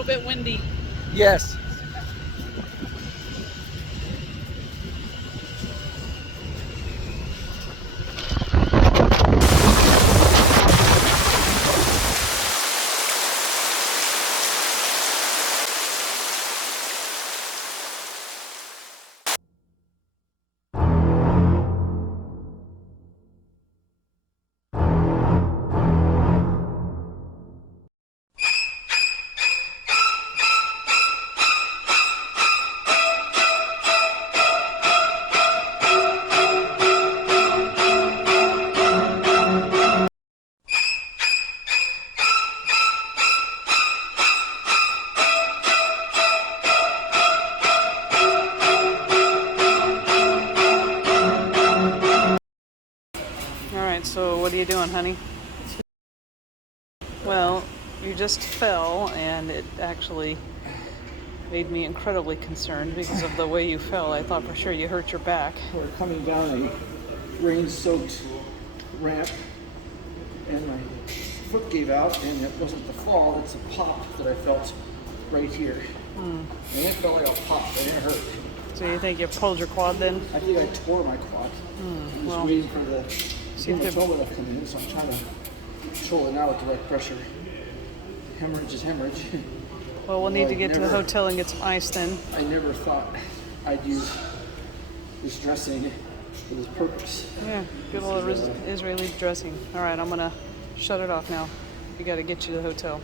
little bit windy. Yes. Alright, so what are you doing, honey? Well, you just fell, and it actually made me incredibly concerned because of the way you fell. I thought for sure you hurt your back. We're coming down a rain-soaked ramp, and my foot gave out, and it wasn't the fall, it's a pop that I felt right here. And it felt like a pop, and it hurt. So you think you pulled your quad then? I think I tore my quad. I'm just waiting for the hematoma to come in, so I'm trying to control it now with the right pressure. Hemorrhage is hemorrhage. Well, we'll need to get to the hotel and get some ice then. I never thought I'd use this dressing for this purpose. Yeah, good old Israeli dressing. All right, I'm going to shut it off now. We got to get you to the hotel.